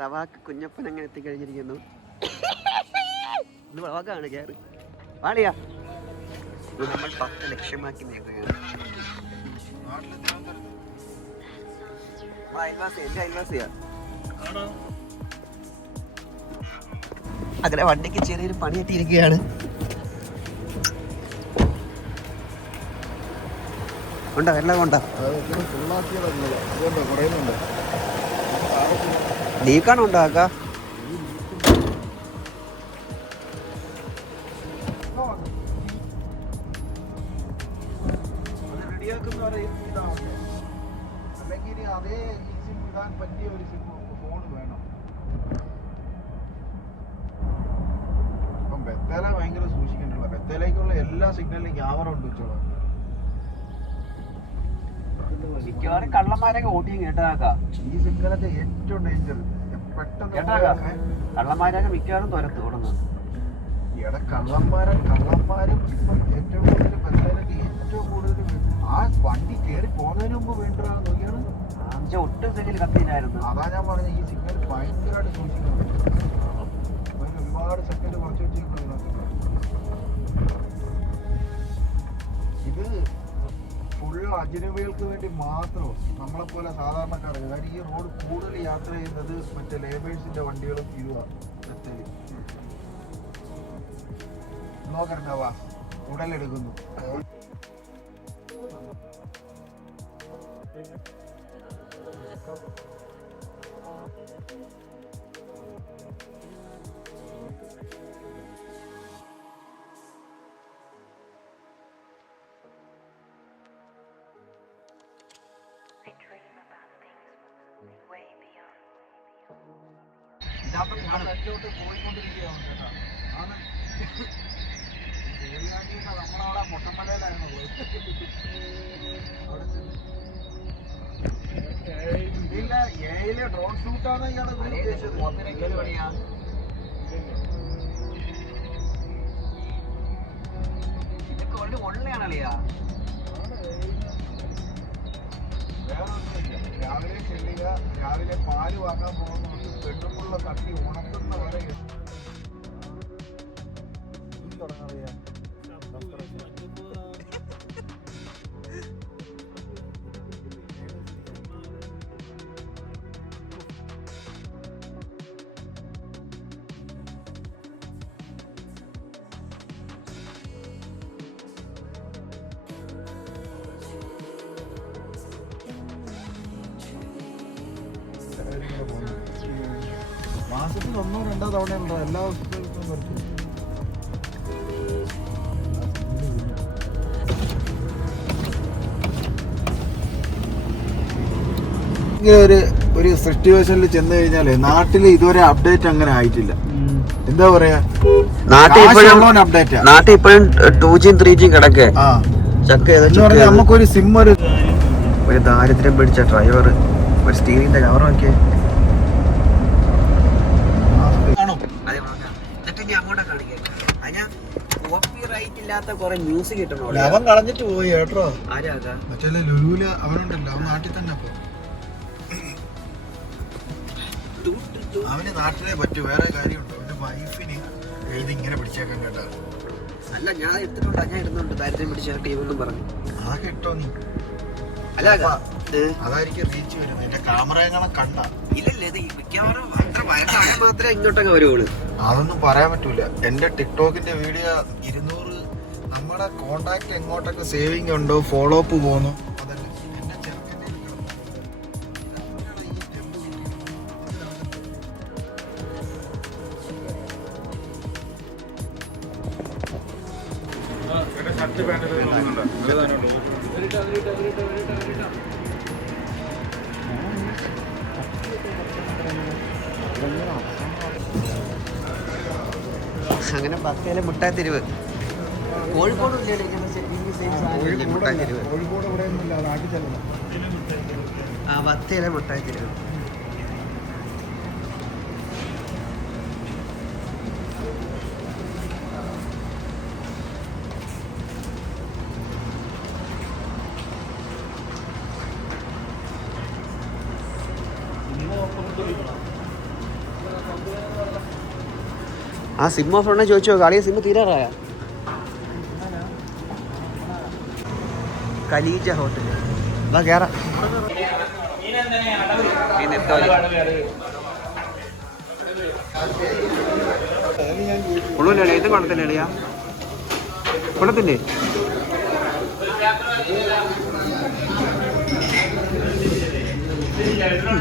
സവാക്ക് കുഞ്ഞപ്പൻ അങ്ങനെ എത്തിക്കഴിഞ്ഞിരിക്കുന്നു. ഇത് വ്ളോഗാണ് കയറി വാളിയാ. നമ്മൾ 10 ലക്ഷമാക്കി നേടുകയാണ്. എന്റെ അയൽവാസിയാ. അങ്ങനെ വണ്ടിക്ക് ചെറിയൊരു പണി കിട്ടിയിരിക്കുകയാണ്. ഉണ്ടോ എല്ലാം കൊണ്ടോ ലീക്കാണോ ഉണ്ടാക്ക? അതേ ഈ സിം ഇടാൻ പറ്റിയ ഒരു സിം ഫോൺ വേണം. ഇപ്പം ബത്തേല ഭയങ്കര സൂക്ഷിക്കേണ്ടുള്ള. ബത്തേലേക്കുള്ള എല്ലാ സിഗ്നലിലും ക്യാമറ ഉണ്ട് വെച്ചോളാം. മിക്കവാറും കള്ളന്മാരൊക്കെ ഓട്ടിയും കേട്ടാക്കാം. ഈ സിഗ്നലൊക്കെ ഏറ്റവും ഡേഞ്ചർ. പെട്ടെന്ന് കള്ളന്മാരൊക്കെ മിക്കവാറും തുരത്ത് തുടങ്ങും. ഇവിടെ കള്ളന്മാരും ഇപ്പം ഏറ്റവും കൂടുതൽ ബത്തേലൊക്കെ ഏറ്റവും കൂടുതൽ ആ വണ്ടി കയറി പോകുന്നതിന് മുമ്പ് വേണ്ടതാണ് നോക്കിയാണ്. ഒട്ടും സെക്കൻഡ് കത്തിയില്ലായിരുന്നു. അതാ ഞാൻ പറഞ്ഞ ഈ സിഗ്നൽ ഭയങ്കരമായിട്ട് സൂക്ഷിക്കണം. ഒരുപാട് സെക്കൻഡ് കുറച്ച് വെച്ചിരിക്കുന്നു. ഇത് ഫുള്ള് അജനബികൾക്ക് വേണ്ടി മാത്രം, നമ്മളെപ്പോലെ സാധാരണക്കാർക്ക്. കാര്യം ഈ റോഡ് കൂടുതൽ യാത്ര ചെയ്യുന്നത് മറ്റേ ലേബേഴ്സിന്റെ വണ്ടികളും ഇതുവാണ്. നോക്കണ്ടാവാ ഉടലെടുക്കുന്നു. പോയിക്കൊണ്ടിരിക്കുകയാണ് കേട്ടോ. ആണ് നമ്മളവിടെ പൊട്ടമലയിലായിരുന്നു ഇല്ല. ഏയിലെ ഡ്രോൺ ഷൂട്ടാണ് ഇയാളെ ഉദ്ദേശിച്ചത്. ഇതൊക്കെ ഒള്ളയാണല്ലയാ. വേറെ ഒന്നുമില്ല. രാവിലെ ചെല്ലുക, രാവിലെ പാല് വാങ്ങാൻ പോകുന്നുണ്ട്. പെണ്ണുമുള്ള തട്ടി ഉണക്കുന്ന വരെ തുടങ്ങാറിയാ. മാസത്തിൽ 1-2 തവണയുണ്ടോ എല്ലാ ദിവസവും വരച്ചു. ഒരു സിറ്റുവേഷനിൽ ചെന്ന് കഴിഞ്ഞാലേ നാട്ടിൽ ഇതുവരെ അപ്ഡേറ്റ് അങ്ങനെ ആയിട്ടില്ല. എന്താ പറയാ, നാട്ടിൽ ഇപ്പോഴും 2G 3G കിടക്കേ. നമുക്കൊരു സിം ഒരു ദാരിദ്ര്യം പിടിച്ച ഡ്രൈവർ ഒരു സ്റ്റീറിന്റെ കവർ നോക്കിയേ. ഇല്ലാത്ത കുറെ മ്യൂസിക് കിട്ടണോ. അവൻ കളഞ്ഞിട്ട് പോയി കേട്ടോ. ആരാ മറ്റേ ലുലുവില് അവനുണ്ടല്ലോ, അവൻ നാട്ടിൽ തന്നെ. അപ്പൊ അവന് നാട്ടിലേ പറ്റൂ. വേറെ കാര്യമുണ്ടോ? അവന്റെ വൈഫിന് ഇങ്ങനെ പിടിച്ചേക്കാൻ കേട്ടോ. അല്ല ഞാൻ എടുത്തിട്ടുണ്ട്, ഞാൻ ഇടുന്നുണ്ട്. ദാരിദ്ര്യം പിടിച്ച ടീമൊന്നും പറഞ്ഞു. അതൊക്കെ ഇട്ടോ നീ. അല്ല അതായിരിക്കും റീച്ച് വരുന്നത്. എന്റെ ക്യാമറ കാണാൻ കണ്ട. ഇല്ലല്ലേ, ഇത് മിക്കവാറും അത്ര വയസ്സായാൽ മാത്രമേ ഇങ്ങോട്ടൊക്കെ വരുള്ളൂ. അതൊന്നും പറയാൻ പറ്റൂല. എന്റെ ടിക്ടോക്കിന്റെ വീഡിയോ 200 നമ്മുടെ കോണ്ടാക്ട് എങ്ങോട്ടൊക്കെ സേവിങ് ഉണ്ടോ, ഫോളോ അപ്പ് പോകുന്നു. അങ്ങനെ ബത്തേലെ മുട്ടായി തെരുവ്. കോഴിക്കോട് മുട്ടായി തെരുവ്. ആ ബത്തേലെ മുട്ടായി തെരുവ്. ആ സിം ഓഫ് ഉണ്ടെന്ന് ചോദിച്ചോ, കളിയ സിം തീരാറായ. കലീജ ഹോട്ടൽ വാ കേറാം. കൊള്ളൂല്ലേ? ഇത് കൊള്ളത്തില്ലേ എളിയാ? കൊള്ളത്തില്ലേ?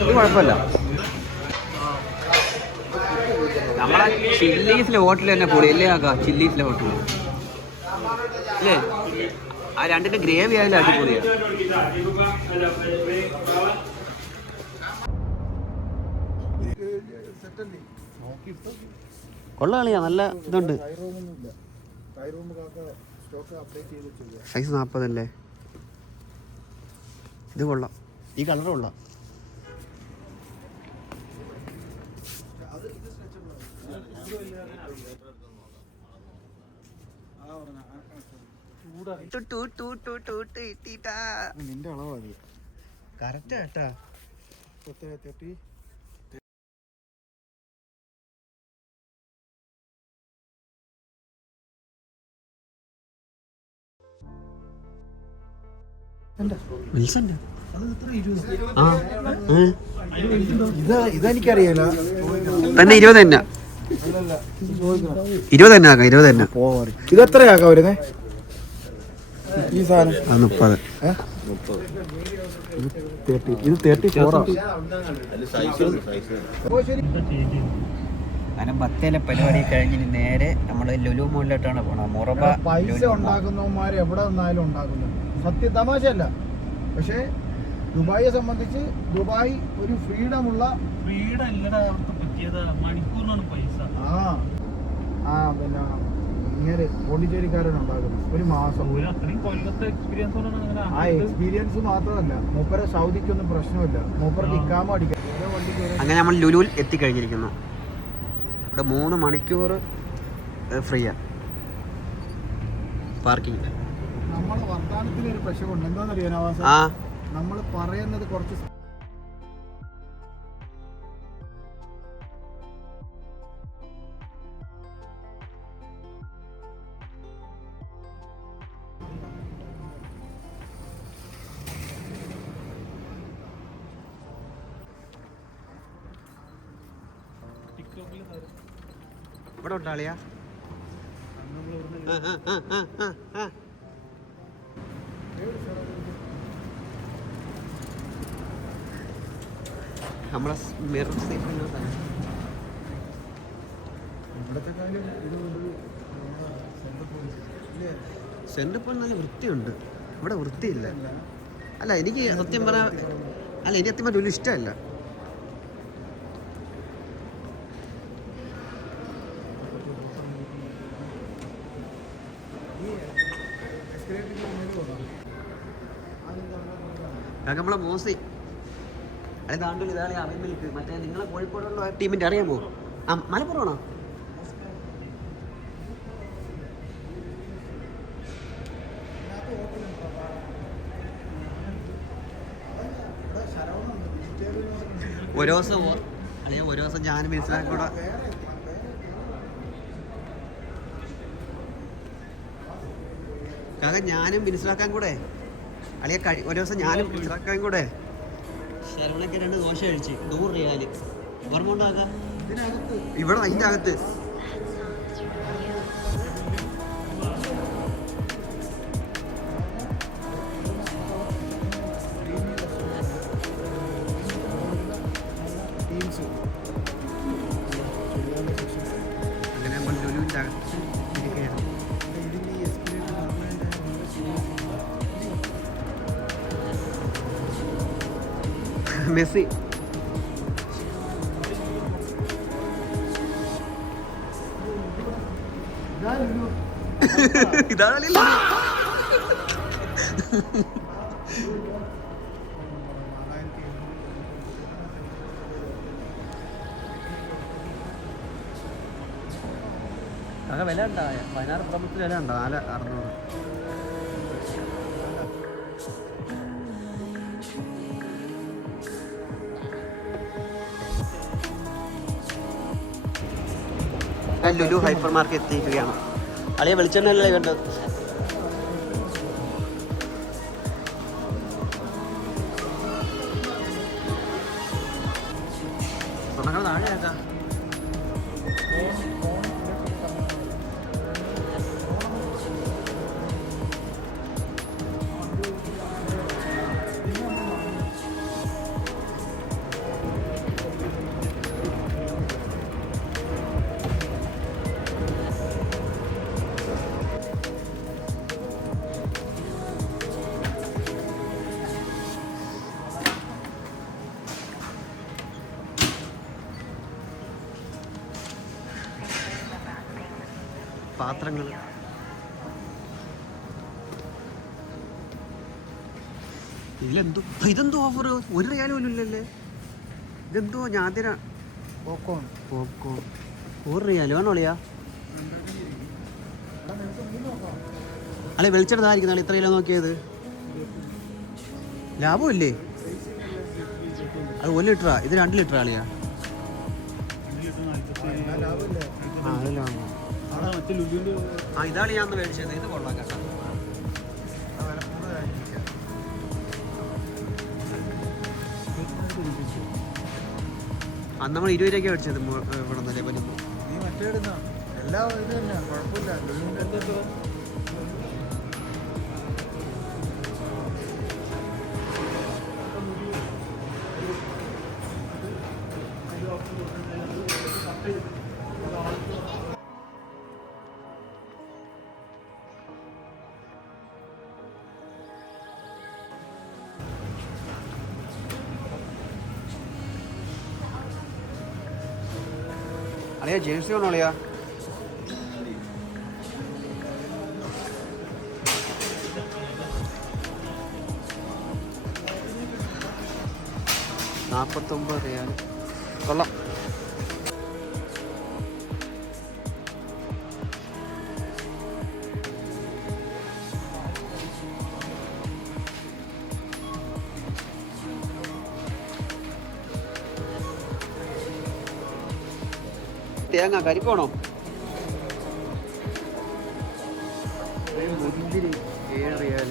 ഇത് കുഴപ്പമില്ല. നമ്മളെ ചില്ലീസിലെ ഹോട്ടൽ തന്നെ പൊളി അല്ലേ ആക്കാം. ചില്ലീസിലെ ഹോട്ടൽ അല്ലേ? ആ രണ്ടിന്റെ ഗ്രേവി ആയാലും അടിപൊളിയാണ്. കൊള്ള കളിയാ, നല്ല ഇതുണ്ട്. സൈസ് 40 അല്ലേ? ഇത് കൊള്ളാം, ഈ കളർ കൊള്ളാം. നിന്റെ അളവാ കറക്റ്റാ കേട്ടാ. ഇതെനിക്കറിയാലോ തന്നെ 20 തന്നെ. 20 തന്നെ ആക്കാം. 20 തന്നെ. ഇത് എത്രയാക്കാം വരുന്നേ ഈ സാധനം? 30. ഇത് 34. കാരണം ബത്തേലെ പരിപാടി കഴിഞ്ഞ് നേരെ നമ്മൾ ലുലു മോളിലോട്ടാണ് പോണത്. മുറബ പൈസ ഉണ്ടാക്കുന്നവന്മാര് എവിടെ നിന്നാലും ഉണ്ടാക്കുന്നു. സത്യം, തമാശയല്ല. പക്ഷേ ദുബായിയെ സംബന്ധിച്ച് ദുബായ് ഒരു ഫ്രീഡമുള്ള പിന്നെ ഇങ്ങനെ പോണ്ടിച്ചേരിക്കാരനുണ്ടാകുന്നു ഒരു മാസം. ആ എക്സ്പീരിയൻസ് മാത്രമല്ല, മൂപ്പരെ സൗദിക്കൊന്നും പ്രശ്നമില്ല. മൂപ്പർക്ക് ഇക്കാമ അടിക്കാം. അങ്ങനെ നമ്മൾ ലുലുവിൽ എത്തിക്കഴിഞ്ഞിരിക്കുന്നു. ഇവിടെ 3 മണിക്കൂർ ഫ്രീയാ പാർക്കിംഗ്. നമ്മളെ വർത്താനത്തിനൊരു പ്രശ്നമുണ്ട്. എന്താണെന്നറിയാൻ ആവാസ, നമ്മൾ പറയുന്നത് കുറച്ച് ഇവിടെ ഉണ്ടാളിയാ. നമ്മളെ മിറർ സെൻട്രൽ പോയിന്റ് നല്ല വൃത്തിയുണ്ട്. ഇവിടെ വൃത്തിയില്ല. അല്ല എനിക്ക് സത്യം പറഞ്ഞാൽ എനിക്ക് സത്യം പറഞ്ഞാൽ ഒരു ഇഷ്ടമല്ല. നമ്മളെ മോസി അല്ലെ താണ്ടൂർ ഇതാണ് അറിയുമ്പോൾ മറ്റേ നിങ്ങളെ കോഴിക്കോടുള്ള ടീമിന്റെ അറിയാമോ? ആ മലപ്പുറമാണോ? ഒരു ദിവസം അല്ലെങ്കിൽ ഒരു ദിവസം ഞാനും മനസ്സിലാക്കി കൂടെ ഞാനും മനസ്സിലാക്കാൻ കൂടെ അല്ലെങ്കിൽ ഒരു ദിവസം ഞാനും മനസ്സിലാക്കാൻ കൂടെ ശരവണൊക്കെ 2 ദോശ കഴിച്ച് 100 റിയാല് ഓർമ്മ ഉണ്ടാക്കാം. ഇവിടെ അതിൻ്റെ അകത്ത് അങ്ങനെ നമ്മൾ ലുലുവിൻ്റെ അകത്ത് ഇരിക്കുകയാണ്. മെസ്സി ഇതാണല്ലോ. വില ഉണ്ടോ? 16 പ്രമുഖ വില ഉണ്ടോ? 4,600. അങ്ങനെ ലുലു ഹൈപ്പർ മാർക്കറ്റ് എത്തിയിരിക്കുകയാണ്. അളിയ വെളിച്ചെണ്ണല്ലേ കണ്ടത്. സ്വർണ്ണങ്ങൾ താഴെയാക്കാം. പാത്രങ്ങൾ ഇതിലെന്തോ ഇതെന്തോ ഓഫർ 1 റിയാൽ പോലും ഇല്ലല്ലേ. ഇതെന്തോ ഞാതിര പോപ്കോൺ 1 റിയാൽ വേണോ അളിയാ? അളി വെളിച്ചെടുത്തായിരിക്കും നാളെ ഇത്ര കിലോ നോക്കിയത്. ലാഭമില്ലേ? അത് 1 ലിറ്ററാ, ഇത് 2 ലിറ്ററാ അളിയാ? ഇതാണ് ഞാൻ മേടിച്ചത്. ഇത് കൊള്ളാം കേട്ടോ. അന്ന് നമ്മൾ 20 രൂപയ്ക്ക് മേടിച്ചത് ഇവിടെ നിന്നല്ലേ പറ്റുന്നു. നീ മറ്റേ എല്ലാം ഇത് തന്നെ കുഴപ്പമില്ല. അളിയാ ജേഴ്സി വേണോ അളിയാ? $49 കൊള്ളാം. തേങ്ങ കരിക്കോണോ? മുന്തിരി 7 റിയാൽ.